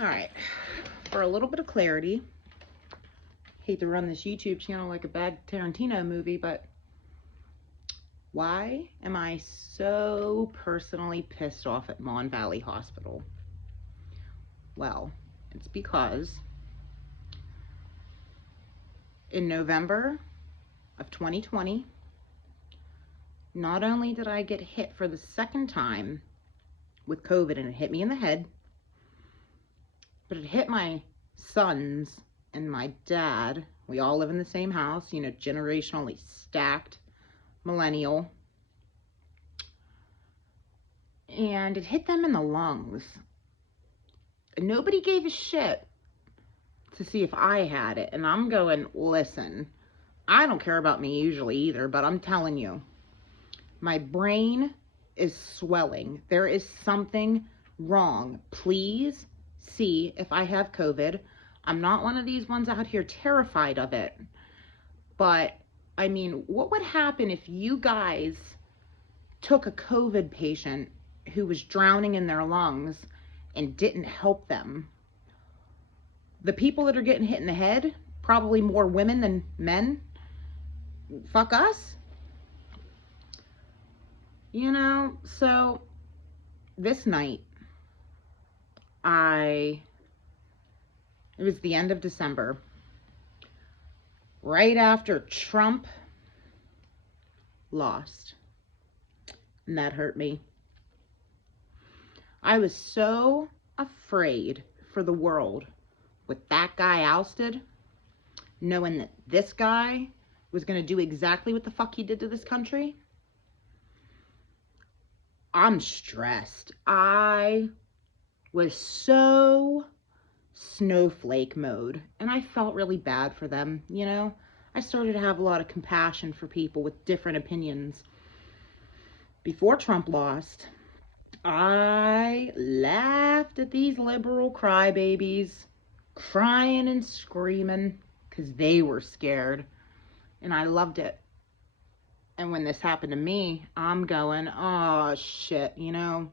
All right, for a little bit of clarity, hate to run this YouTube channel like a bad Tarantino movie, but why am I so personally pissed off at Mon Valley Hospital? Well, it's because in November of 2020, not only did I get hit for the second time with COVID and it hit me in the head, but it hit my sons and my dad. We all live in the same house, you know, generationally stacked, millennial. And it hit them in the lungs. And nobody gave a shit to see if I had it. And I'm going, listen, I don't care about me usually either, but I'm telling you, my brain is swelling. There is something wrong. Please see if I have COVID. I'm not one of these ones out here terrified of it. But, I mean, what would happen if you guys took a COVID patient who was drowning in their lungs and didn't help them? The people that are getting hit in the head, probably more women than men. Fuck us. You know, so this night, it was the end of December, right after Trump lost, and that hurt me. I was so afraid for the world with that guy ousted, knowing that this guy was going to do exactly what the fuck he did to this country. I'm stressed. I was so snowflake mode, and I felt really bad for them, you know? I started to have a lot of compassion for people with different opinions. Before Trump lost, I laughed at these liberal crybabies crying and screaming because they were scared, and I loved it. And when this happened to me, I'm going, oh shit, you know?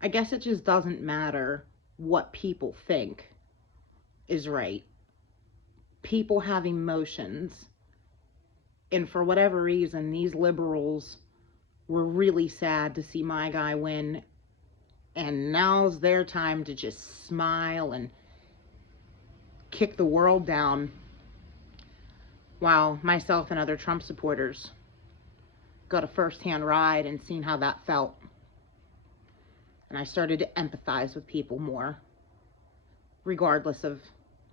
I guess it just doesn't matter what people think is right. People have emotions. And for whatever reason, these liberals were really sad to see my guy win. And now's their time to just smile and kick the world down, while myself and other Trump supporters got a first-hand ride and seen how that felt. And I started to empathize with people more, regardless of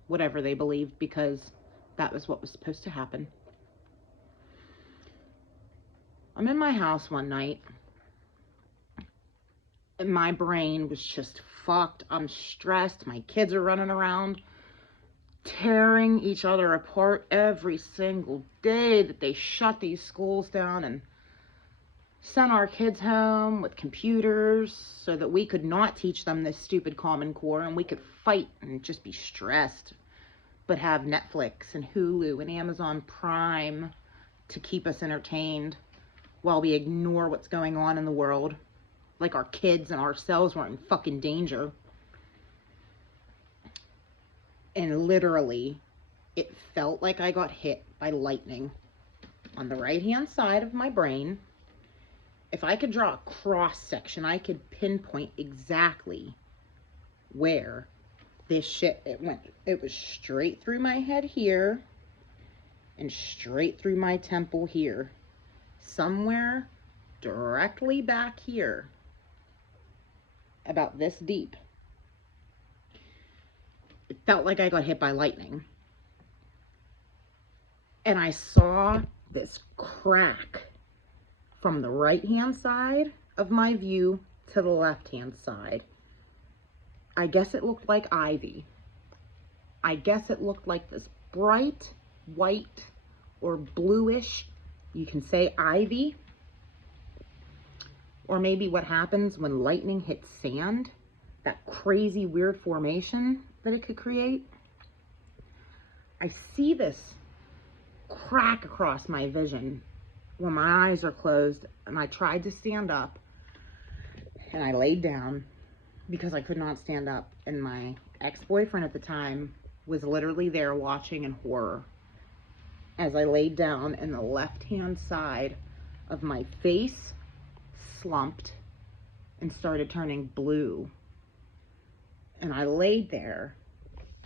whatever they believed, because that was what was supposed to happen. I'm in my house one night, and my brain was just fucked. I'm stressed. My kids are running around, tearing each other apart every single day that they shut these schools down and sent our kids home with computers so that we could not teach them this stupid Common Core, and we could fight and just be stressed, but have Netflix and Hulu and Amazon Prime to keep us entertained while we ignore what's going on in the world, like our kids and ourselves weren't in fucking danger. And literally, it felt like I got hit by lightning on the right-hand side of my brain. If I could draw a cross section, I could pinpoint exactly where this shit, it went. It was straight through my head here and straight through my temple here. Somewhere directly back here, about this deep. It felt like I got hit by lightning. And I saw this crack from the right-hand side of my view to the left-hand side. I guess it looked like ivy. I guess it looked like this bright white or bluish, you can say ivy. Or maybe what happens when lightning hits sand, that crazy weird formation that it could create. I see this crack across my vision when my eyes are closed, and I tried to stand up, and I laid down, because I could not stand up. And my ex-boyfriend at the time was literally there watching in horror as I laid down and the left-hand side of my face slumped and started turning blue. And I laid there.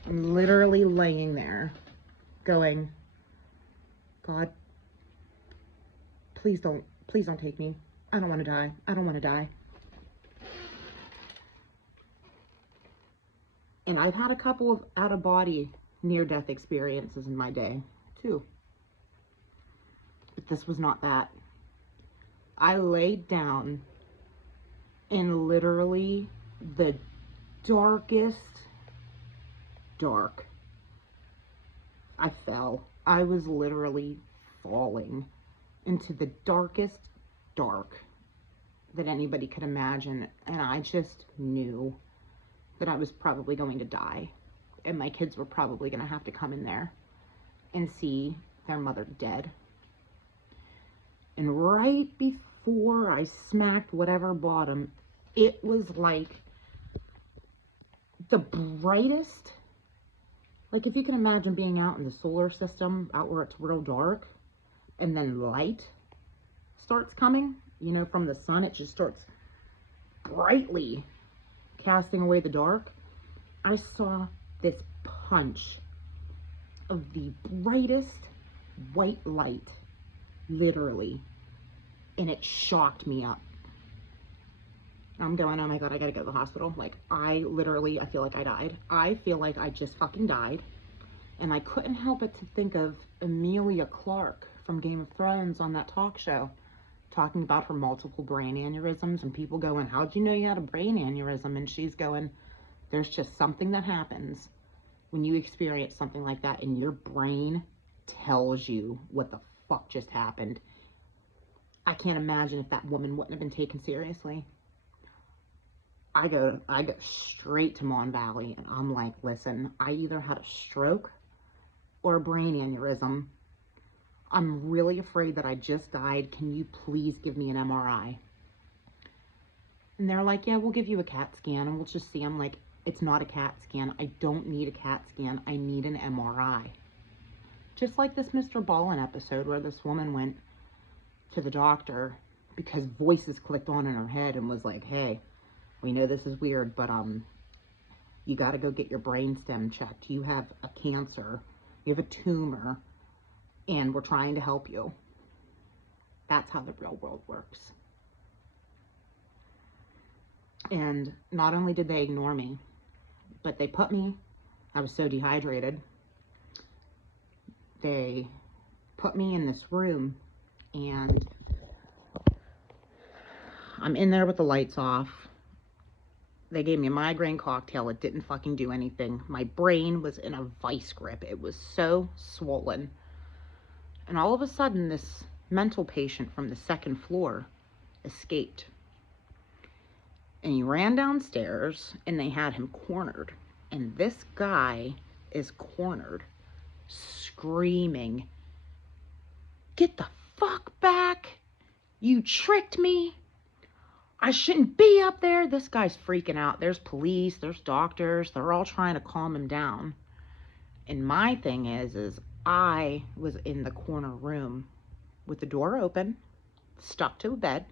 I'm literally laying there going, God, please don't take me. I don't want to die. I don't want to die. And I've had a couple of out-of-body near-death experiences in my day, too. But this was not that. I laid down in literally the darkest dark. I fell. I was literally falling into the darkest dark that anybody could imagine. And I just knew that I was probably going to die. And my kids were probably going to have to come in there and see their mother dead. And right before I smacked whatever bottom, it was like the brightest, like if you can imagine being out in the solar system, out where it's real dark, and then light starts coming, you know, from the sun, it just starts brightly casting away the dark. I saw this punch of the brightest white light, literally, and it shocked me up. I'm going, oh my God, I gotta go to the hospital. Like, I feel like I died. I feel like I just fucking died. And I couldn't help but to think of Emilia Clarke from Game of Thrones on that talk show, talking about her multiple brain aneurysms, and people going, how'd you know you had a brain aneurysm? And she's going, there's just something that happens when you experience something like that, and your brain tells you what the fuck just happened. I can't imagine if that woman wouldn't have been taken seriously. I go straight to Mon Valley, and I'm like, listen, I either had a stroke or a brain aneurysm. I'm really afraid that I just died. Can you please give me an MRI? And they're like, yeah, we'll give you a CAT scan, and we'll just see. I'm like, it's not a CAT scan. I don't need a CAT scan. I need an MRI. Just like this Mr. Ballin episode where this woman went to the doctor because voices clicked on in her head and was like, hey, we know this is weird, but you got to go get your brainstem checked. You have a cancer, you have a tumor, and we're trying to help you. That's how the real world works. And not only did they ignore me, but they put me, I was so dehydrated, they put me in this room, and I'm in there with the lights off. They gave me a migraine cocktail. It didn't fucking do anything. My brain was in a vice grip. It was so swollen. And all of a sudden, this mental patient from the second floor escaped. And he ran downstairs, and they had him cornered. And this guy is cornered, screaming, get the fuck back. You tricked me. I shouldn't be up there. This guy's freaking out. There's police, there's doctors. They're all trying to calm him down. And my thing is I was in the corner room with the door open, stuck to a bed,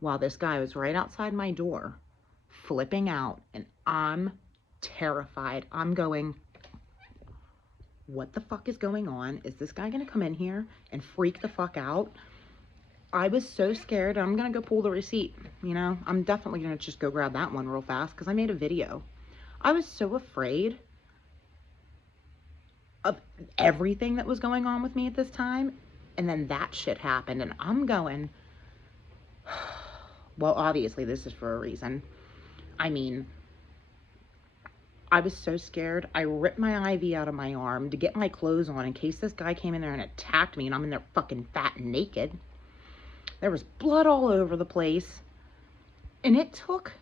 while this guy was right outside my door, flipping out. And I'm terrified. I'm going, what the fuck is going on? Is this guy going to come in here and freak the fuck out? I was so scared. I'm going to go pull the receipt. You know, I'm definitely going to just go grab that one real fast because I made a video. I was so afraid of everything that was going on with me at this time. And then that shit happened. And I'm going, well, obviously this is for a reason. I mean, I was so scared. I ripped my IV out of my arm to get my clothes on in case this guy came in there and attacked me and I'm in there fucking fat and naked. There was blood all over the place. And it took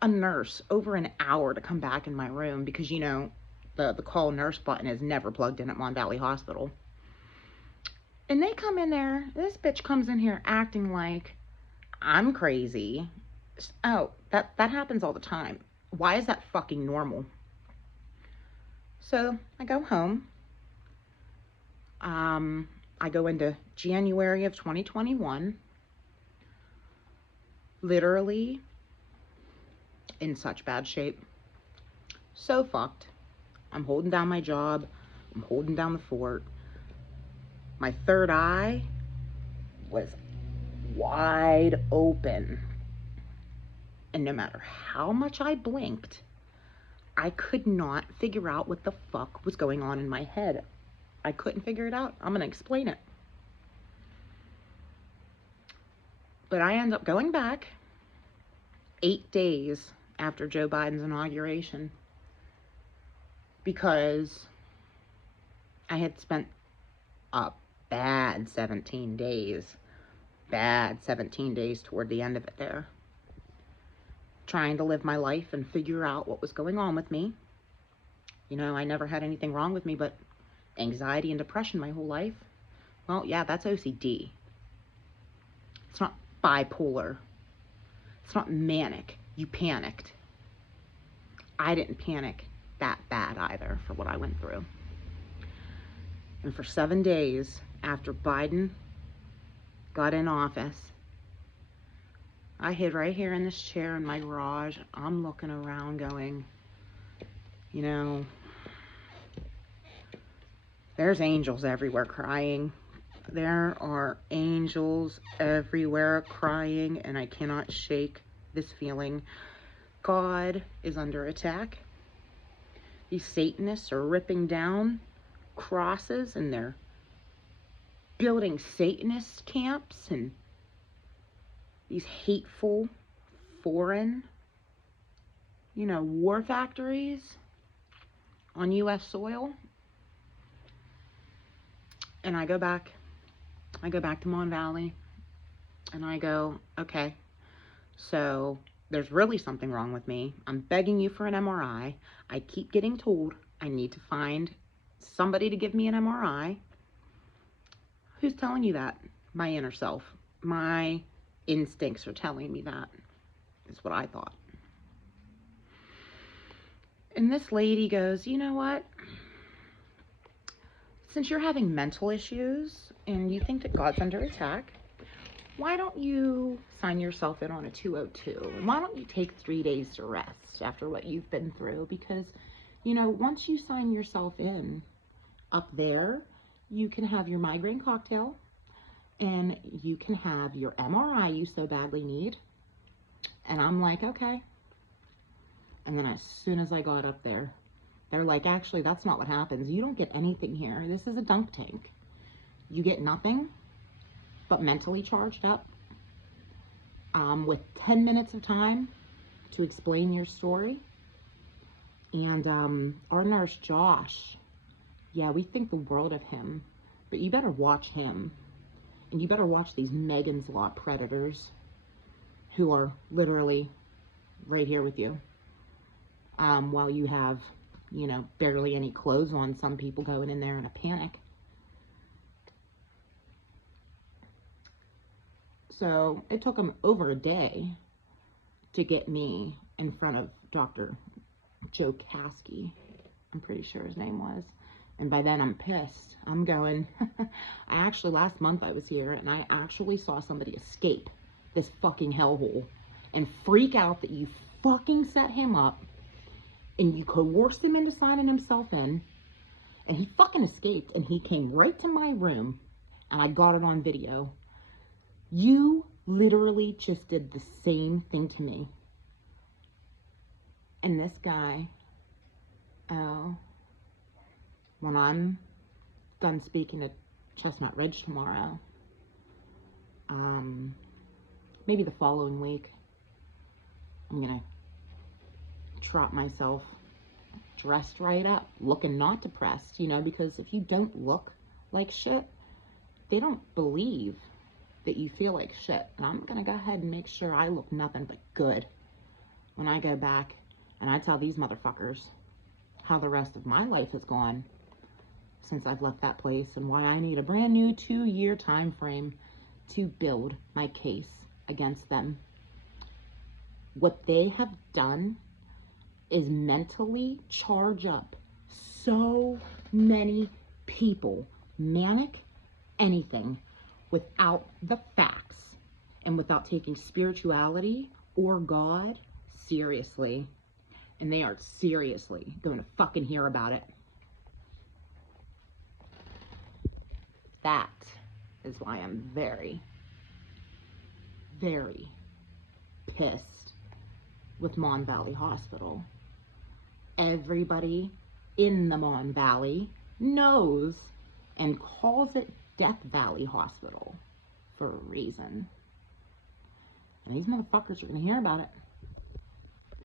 a nurse over an hour to come back in my room because, you know, the call nurse button is never plugged in at Mon Valley Hospital. And they come in there. This bitch comes in here acting like I'm crazy. Oh, That happens all the time. Why is that fucking normal? So I go home. I go into January of 2021, literally in such bad shape. So fucked. I'm holding down my job. I'm holding down the fort. My third eye was wide open. And no matter how much I blinked, I could not figure out what the fuck was going on in my head. I couldn't figure it out. I'm going to explain it. But I end up going back 8 days after Joe Biden's inauguration because I had spent a bad 17 days toward the end of it there, trying to live my life and figure out what was going on with me. You know, I never had anything wrong with me but anxiety and depression my whole life. Well, yeah, that's OCD. It's not bipolar. It's not manic. You panicked. I didn't panic that bad either for what I went through. And for 7 days after Biden got in office, I hid right here in this chair in my garage. I'm looking around going, you know, there's angels everywhere crying. There are angels everywhere crying, and I cannot shake this feeling. God is under attack. These Satanists are ripping down crosses, and they're building Satanist camps and these hateful, foreign, war factories on U.S. soil. And I go back to Mon Valley, and I go, okay, so there's really something wrong with me. I'm begging you for an MRI. I keep getting told I need to find somebody to give me an MRI. Who's telling you that? My inner self. My instincts are telling me that. Is what I thought. And this lady goes, you know what? Since you're having mental issues and you think that God's under attack, why don't you sign yourself in on a 202? And why don't you take 3 days to rest after what you've been through? Because, once you sign yourself in up there, you can have your migraine cocktail and you can have your MRI you so badly need. And I'm like, okay. And then as soon as I got up there, they're like, actually, that's not what happens. You don't get anything here. This is a dunk tank. You get nothing but mentally charged up with 10 minutes of time to explain your story. And our nurse, Josh, yeah, we think the world of him, but you better watch him. And you better watch these Megan's Law predators who are literally right here with you while you have, barely any clothes on. Some people going in there in a panic. So it took them over a day to get me in front of Dr. Joe Kasky. I'm pretty sure his name was. And by then I'm pissed. I'm going, last month I was here and I actually saw somebody escape this fucking hellhole and freak out that you fucking set him up and you coerced him into signing himself in, and he fucking escaped and he came right to my room and I got it on video. You literally just did the same thing to me. And this guy, when I'm done speaking at Chestnut Ridge tomorrow, maybe the following week, I'm gonna trot myself dressed right up, looking not depressed, because if you don't look like shit, they don't believe that you feel like shit. And I'm gonna go ahead and make sure I look nothing but good when I go back and I tell these motherfuckers how the rest of my life has gone since I've left that place and why I need a brand new 2-year time frame to build my case against them. What they have done is mentally charge up so many people, manic, anything, without the facts and without taking spirituality or God seriously. And they are seriously going to fucking hear about it. That is why I'm very, very pissed with Mon Valley Hospital. Everybody in the Mon Valley knows and calls it Death Valley Hospital for a reason. And these motherfuckers are going to hear about it.